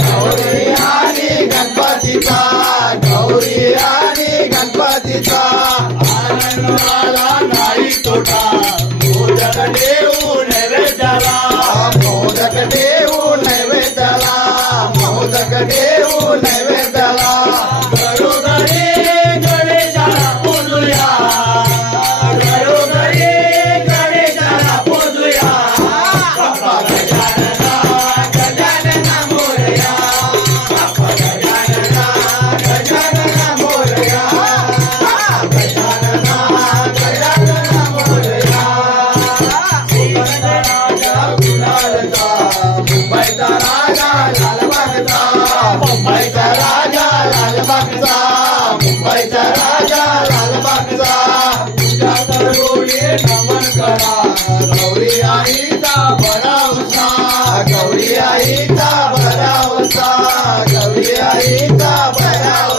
గౌరియాని గణపతిత గౌరియాని గణపతిత ఆనందాల నాయకుట మోదక దేవు నైవేద్యలా మోదక దేవు నైవేద్యలా మోదక దేవు व्हायचा राजा बरावसा. गौरी आईचा बरावसा. गौरी आईचा बरावसा.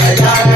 trabalhar.